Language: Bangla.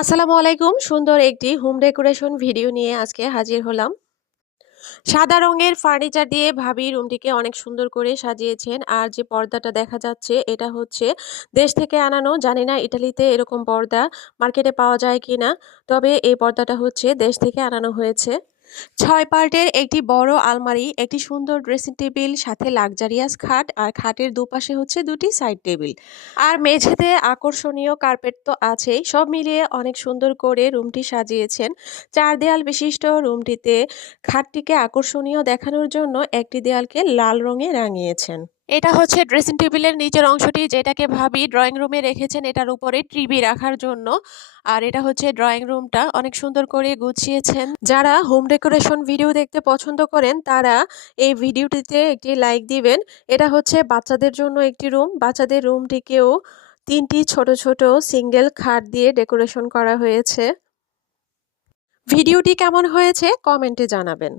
আসসালামু আলাইকুম। সুন্দর একটি হোম ডেকোরেশন ভিডিও নিয়ে আজকে হাজির হলাম। সাদা রঙের ফার্নিচার দিয়ে ভাবি রুমটিকে অনেক সুন্দর করে সাজিয়েছেন। আর যে পর্দাটা দেখা যাচ্ছে এটা হচ্ছে দেশ থেকে আনানো। জানি না ইটালিতে এরকম পর্দা মার্কেটে পাওয়া যায় কিনা। তবে এই পর্দাটা হচ্ছে দেশ থেকে আনানো হয়েছে। ৬ পার্টের একটি বড় আলমারি, একটি সুন্দর ড্রেসিং টেবিল, সাথে লাক্সারিয়াস খাট, আর খাটের দুপাশে হচ্ছে ২টি সাইড টেবিল। আর মেঝেতে আকর্ষণীয় কার্পেট তো আছেই। সব মিলিয়ে অনেক সুন্দর করে রুমটি সাজিয়েছেন। ৪ দেয়াল বিশিষ্ট রুমটিতে খাটটিকে আকর্ষণীয় দেখানোর জন্য একটি দেয়ালকে লাল রঙে রাঙিয়েছেন। এটা হচ্ছে ড্রেসিং টেবিলের নিচের অংশটি, যেটাকে ভাবি ড্রয়িং রুমে রেখেছেন এটার উপরে টিভি রাখার জন্য। আর এটা হচ্ছে ড্রয়িং রুমটা অনেক সুন্দর করে গুছিয়েছেন। যারা হোম ডেকোরেশন ভিডিও দেখতে পছন্দ করেন তারা এই ভিডিওটিতে একটি লাইক দিবেন। এটা হচ্ছে বাচ্চাদের জন্য একটি রুম। বাচ্চাদের রুমটিকেও ৩টি ছোট ছোট সিঙ্গেল খাট দিয়ে ডেকোরেশন করা হয়েছে। ভিডিওটি কেমন হয়েছে কমেন্টে জানাবেন।